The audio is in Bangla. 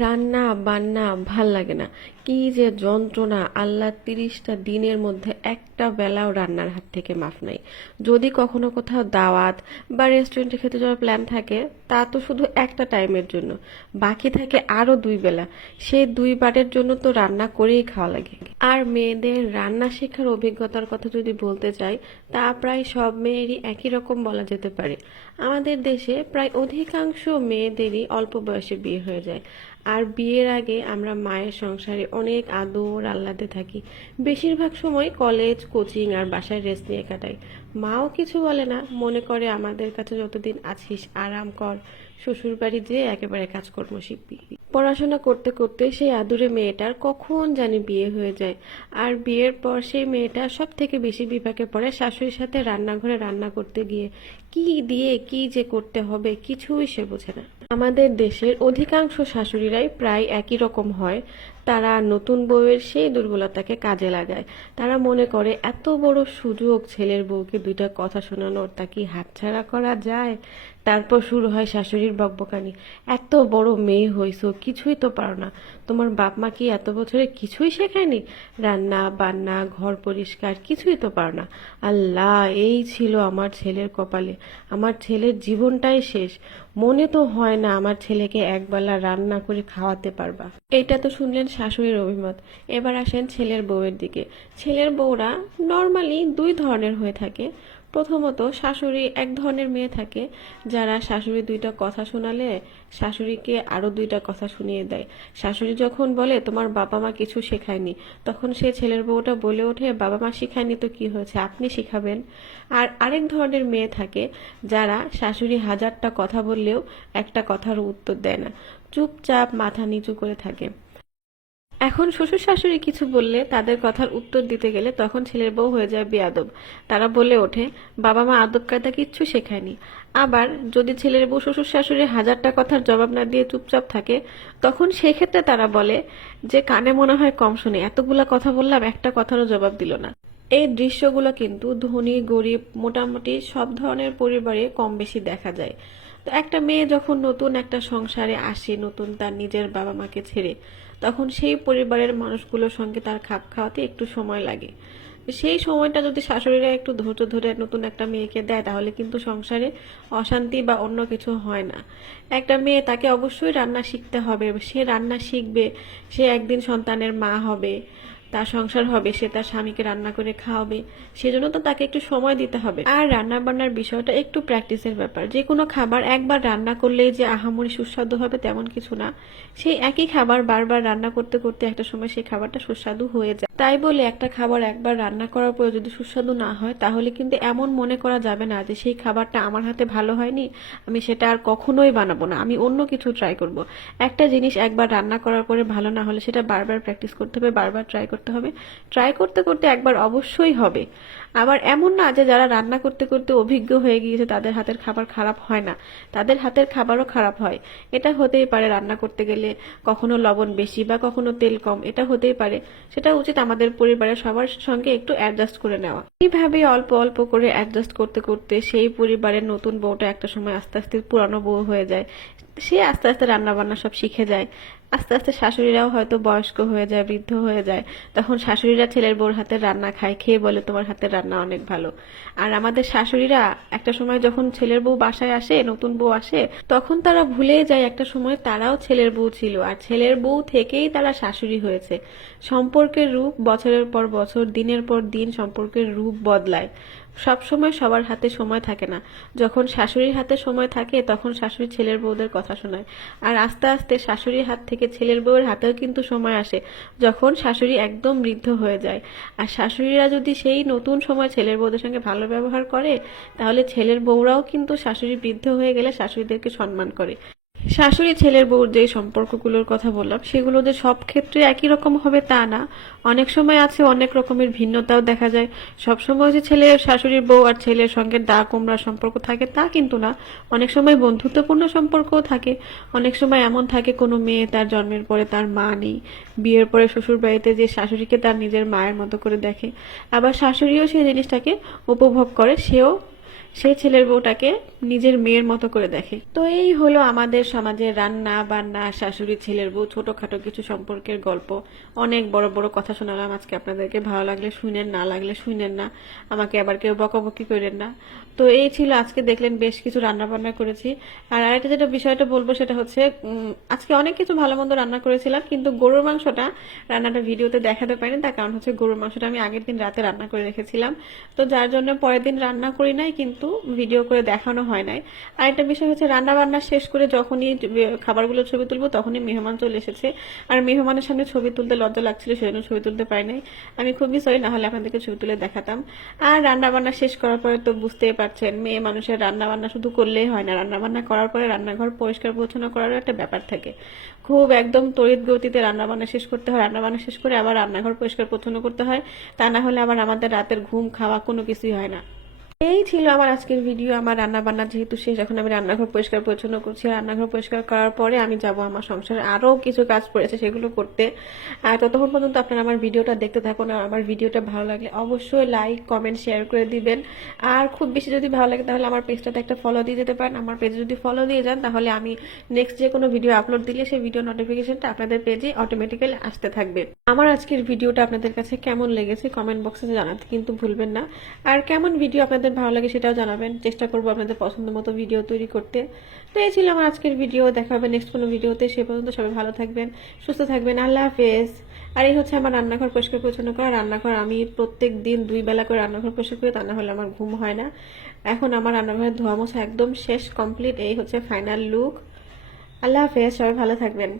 রান্না বান্না ভাল লাগে না। কি যে যন্ত্রণা! আল্লাহ 30টা দিনের মধ্যে একটা বেলাও রান্নার হাত থেকে মাফ নাই। যদি কখনো কোথাও দাওয়াত বা রেস্টুরেন্টে খেতে যাওয়ার প্ল্যান থাকে, তা তো শুধু একটা টাইমের জন্য। বাকি থাকে আরো 2 বেলা। সেই 2 বারের জন্য তো রান্না করেই খাওয়া লাগে। আর মেয়েদের রান্না শেখার অভিজ্ঞতার কথা যদি বলতে চাই, তা প্রায় সব মেয়েরই একই রকম বলা যেতে পারে। আমাদের দেশে প্রায় অধিকাংশ মেয়েদেরই অল্প বয়সে বিয়ে হয়ে যায়। আর বিয়ের আগে আমরা মায়ের সংসারে অনেক আদর আহ্লাদে থাকি। বেশিরভাগ সময় কলেজ, কোচিং আর বাসায় রেস্ট নিয়ে কাটাই। মাও কিছু বলে না, মনে করে আমাদের কাছে যতদিন আছিস আরাম কর, শ্বশুর বাড়ি যেয়ে একেবারে কাজকর্ম শিখবি। পড়াশোনা করতে করতে সেই আদুরে মেয়েটার কখন জানি বিয়ে হয়ে যায়। আর বিয়ের পর সেই মেয়েটা সব থেকে বেশি বিপাকে পড়ে শাশুড়ির সাথে রান্নাঘরে রান্না করতে গিয়ে। কি দিয়ে কি যে করতে হবে কিছুই সে বোঝে না। আমাদের দেশের অধিকাংশ শাশুড়িরাই প্রায় একই রকম হয়। তারা নতুন বউয়ের সেই দুর্বলতাকে কাজে লাগায়। তারা মনে করে এত বড় সুযোগ ছেলের বউকে 2টা কথা শোনানোর, তা কি হাতছাড়া করা যায়? তারপর শুরু হয় শাশুড়ির বকবকানি। এত বড় মেয়ে হইছো, কিছুই তো পারো না। তোমার বাপ মা কি এত বছরে কিছুই শেখায়নি? রান্না বান্না, ঘর পরিষ্কার কিছুই তো পারো না। আল্লাহ, এই ছিল আমার ছেলের কপালে। আমার ছেলের জীবনটাই শেষ। মনে তো হয় না আমার ছেলেকে একবেলা রান্না করে খাওয়াতে পারবা। এইটা তো শুনলেন শাশুড়ির অভিমত। এবার আসেন ছেলের বউয়ের দিকে। ছেলের বউরা নর্মালি 2 ধরনের হয়ে থাকে। প্রথমত, শাশুড়ি এক ধরনের মেয়ে থাকে, যারা শাশুড়ি 2টা কথা শোনালে শাশুড়িকে আরো 2টা কথা শুনিয়ে দেয়। শাশুড়ি যখন বলে তোমার বাবা মা কিছু শেখায়নি, তখন সে ছেলের বউটা বলে ওঠে বাবা মা শিখায়নি তো কি হয়েছে, আপনি শিখাবেন। আর আরেক ধরনের মেয়ে থাকে, যারা শাশুড়ি হাজারটা কথা বললেও একটা কথারও উত্তর দেয় না, চুপচাপ মাথা নিচু করে থাকে। এখন শ্বশুর শাশুড়ি কিছু বললে তাদের কথার উত্তর দিতে গেলে তখন ছেলের বউ হয়ে যায় বেয়াদব। তারা বলে ওঠে বাবা মা আদব কায়দা কিচ্ছু শেখায়নি। আবার যদি ছেলের বউ শ্বশুর শাশুড়ি হাজারটা কথার জবাব না দিয়ে চুপচাপ থাকে, তখন সেক্ষেত্রে তারা বলে যে কানে মনে হয় কম শুনে, এতগুলা কথা বললাম একটা কথারও জবাব দিল না। এই দৃশ্যগুলো কিন্তু ধনী গরিব মোটামুটি সব ধরনের পরিবারে কম বেশি দেখা যায়। তো একটা মেয়ে যখন নতুন একটা সংসারে আসে, নতুন তার নিজের বাবা মাকে ছেড়ে, তখন সেই পরিবারের মানুষগুলোর সঙ্গে তার খাপ খাওয়াতে একটু সময় লাগে। সেই সময়টা যদি শাশুড়িরা একটু ধৈর্য ধরে নতুন একটা মেয়েকে দেয়, তাহলে কিন্তু সংসারে অশান্তি বা অন্য কিছু হয় না। একটা মেয়ে, তাকে অবশ্যই রান্না শিখতে হবে, সে রান্না শিখবে, সে একদিন সন্তানের মা হবে, তার সংসার হবে, সে তার স্বামীকে রান্না করে খাওয়াবে, সেজন্য তো তাকে একটু সময় দিতে হবে। আর রান্না বান্নার বিষয়টা একটু প্র্যাকটিসের ব্যাপার। যে কোনো খাবার একবার রান্না করলেই যে আহামরি সুস্বাদু হবে তেমন কিছু না। সেই একই খাবার বারবার রান্না করতে করতে একটা সময় সেই খাবারটা সুস্বাদু হয়ে যায়। তাই বলে একটা খাবার একবার রান্না করার পর যদি সুস্বাদু না হয়, তাহলে কিন্তু এমন মনে করা যাবে না যে সেই খাবারটা আমার হাতে ভালো হয়নি, আমি সেটা আর কখনোই বানাবো না, আমি অন্য কিছু ট্রাই করব। একটা জিনিস একবার রান্না করার পরে ভালো না হলে সেটা বারবার প্র্যাকটিস করতে হবে, বারবার ট্রাই করতে হবে। ট্রাই করতে করতে একবার অবশ্যই হবে। আবার এমন না যে যারা রান্না করতে করতে অভিজ্ঞ হয়ে গিয়েছে তাদের হাতের খাবার খারাপ হয় না, তাদের হাতের খাবারও খারাপ হয়। এটা হতেই পারে, রান্না করতে গেলে কখনো লবণ বেশি বা কখনো তেল কম, এটা হতেই পারে। সেটা উচিত আমাদের পরিবারের সবার সঙ্গে একটু অ্যাডজাস্ট করে নেওয়া। এইভাবে অল্প অল্প করে অ্যাডজাস্ট করতে করতে সেই পরিবারের নতুন বউটা একটা সময় আস্তে আস্তে পুরানো বউ হয়ে যায়। সে আস্তে আস্তে রান্না বান্না সব শিখে যায়। আস্তে আস্তে শাশুড়িরাও হয়তো বয়স্ক হয়ে যায়, বৃদ্ধ হয়ে যায়। তখন শাশুড়িরা ছেলের বউর হাতের রান্না খায়, খেয়ে বলে তোমার হাতের রান্না অনেক ভালো। আর আমাদের শাশুড়িরা একটা সময় যখন ছেলের বউ বাসায় আসে, নতুন বউ আসে, তখন তারা ভুলে যায় একটা সময় তারাও ছেলের বউ ছিল, আর ছেলের বউ থেকেই তারা শাশুড়ি হয়েছে। সম্পর্কের রূপ বছরের পর বছর, দিনের পর দিন সম্পর্কের রূপ বদলায়। সব সময় সবার হাতে সময় থাকে না। যখন শাশুড়ির হাতে সময় থাকে, তখন শাশুড়ি ছেলের বউদের কথা শোনায়। আর আস্তে আস্তে শাশুড়ির হাত থেকে ছেলের বউয়ের হাতেও কিন্তু সময় আসে, যখন শাশুড়ি একদম বৃদ্ধ হয়ে যায়। আর শাশুড়িরা যদি সেই নতুন সময় ছেলের বউদের সঙ্গে ভালো ব্যবহার করে, তাহলে ছেলের বউরাও কিন্তু শাশুড়ি বৃদ্ধ হয়ে গেলে শাশুড়িদেরকে সম্মান করে। শাশুড়ি ছেলের বউর যে সম্পর্কগুলোর কথা বললাম, সেগুলো যে সব ক্ষেত্রে একই রকম হবে তা না। অনেক সময় আছে অনেক রকমের ভিন্নতাও দেখা যায়। সব সময় যে ছেলে শাশুড়ির বউ আর ছেলের সঙ্গে দা কুমড়া সম্পর্ক থাকে তা কিন্তু না। অনেক সময় বন্ধুত্বপূর্ণ সম্পর্কও থাকে। অনেক সময় এমন থাকে কোনো মেয়ে তার জন্মের পরে তার মা নেই, বিয়ের পরে শ্বশুর বাড়িতে যে শাশুড়িকে তার নিজের মায়ের মতো করে দেখে। আবার শাশুড়িও সেই জিনিসটাকে উপভোগ করে, সেও সেই ছেলের বউটাকে নিজের মেয়ের মতো করে দেখে। তো এই হলো আমাদের সমাজে রান্না বান্না, শাশুড়ি ছেলের বউ, ছোটখাটো কিছু সম্পর্কের গল্প। অনেক বড় বড় কথা শোনালাম আজকে আপনাদেরকে, ভালো লাগলে শুনেন, না লাগলে শুনেন না, আমাকে আবার কেউ বকাবকি করেন না। তো এই ছিল আজকে, দেখলেন বেশ কিছু রান্না বান্না করেছি। আর আরেকটা যেটা বিষয়টা বলবো সেটা হচ্ছে আজকে অনেক কিছু ভালো মন্দ রান্না করেছিলাম, কিন্তু গরুর মাংসটা রান্নাটা ভিডিওতে দেখাতে পারিনি। তার কারণ হচ্ছে গরুর মাংসটা আমি আগের দিন রাতে রান্না করে রেখেছিলাম, তো যার জন্য পরের দিন রান্না করি নাই, কিন্তু ভিডিও করে দেখানো হয় নাই। আর একটা বিষয় হচ্ছে রান্না বান্না শেষ করে যখনই খাবারগুলো ছবি তুলবো তখনই মেহমান চলে এসেছে, আর মেহমানের সামনে ছবি তুলতে লজ্জা লাগছিল, সেজন্য ছবি তুলতে পারি নাই। আমি খুবই সরি, না হলে আপনাদেরকে ছবি তুলে দেখাতাম। আর রান্না বান্না শেষ করার পরে তো বুঝতেই পারছেন, মেয়ে মানুষের রান্না বান্না শুধু করলেই হয় না, রান্না বান্না করার পরে রান্নাঘর পরিষ্কার পরিচ্ছন্ন করারও একটা ব্যাপার থাকে। খুব একদম তড়িৎ গতিতে রান্না বান্না শেষ করতে হয়, রান্না বান্না শেষ করে আবার রান্নাঘর পরিষ্কার পরিচ্ছন্ন করতে হয়, তা না হলে আবার আমাদের রাতের ঘুম খাওয়া কোনো কিছুই হয় না। এই ছিল আমার আজকের ভিডিও। আমার রান্না বান্না যেহেতু শেষ, এখন আমি রান্নাঘর পরিষ্কার পরিচ্ছন্ন করছি। রান্নাঘর পরিষ্কার করার পরে আমি যাব আমার সংসারে আরো কিছু কাজ পড়েছে সেগুলো করতে। আর ততক্ষণ পর্যন্ত আপনারা আমার ভিডিওটা দেখতে থাকুন। আর আমার ভিডিওটা ভালো লাগলে অবশ্যই লাইক কমেন্ট শেয়ার করে দিবেন। আর খুব বেশি যদি ভালো লাগে তাহলে আমার পেজটাতে একটা ফলো দিয়ে যেতে পারেন। আমার পেজে যদি ফলো দিয়ে যান তাহলে আমি নেক্সট যে কোনো ভিডিও আপলোড দিলে সেই ভিডিও নোটিফিকেশনটা আপনাদের পেজে অটোমেটিক্যালি আসতে থাকবে। আমার আজকের ভিডিওটা আপনাদের কাছে কেমন লেগেছে কমেন্ট বক্সে জানাতে কিন্তু ভুলবেন না। আর কেমন ভিডিও আপনাদের ভালো লাগে সেটাও জানাবেন, চেষ্টা করবো আপনাদের পছন্দ মতো ভিডিও তৈরি করতে। তো এই ছিল আমার আজকের ভিডিও, দেখা হবে নেক্সট কোনো ভিডিওতে। সে পর্যন্ত সবাই ভালো থাকবেন, সুস্থ থাকবেন, আল্লাহ হাফেজ। আর এই হচ্ছে আমার রান্নাঘর পরিষ্কার পরিচ্ছন্ন করা। রান্নাঘর আমি প্রত্যেক দিন 2 বেলা করে রান্নাঘর পরিষ্কার করি, তা না হলে আমার ঘুম হয় না। এখন আমার রান্নাঘরের ধোয়া মোছা একদম শেষ, কমপ্লিট। এই হচ্ছে ফাইনাল লুক। আল্লাহ হাফেজ, সবাই ভালো থাকবেন।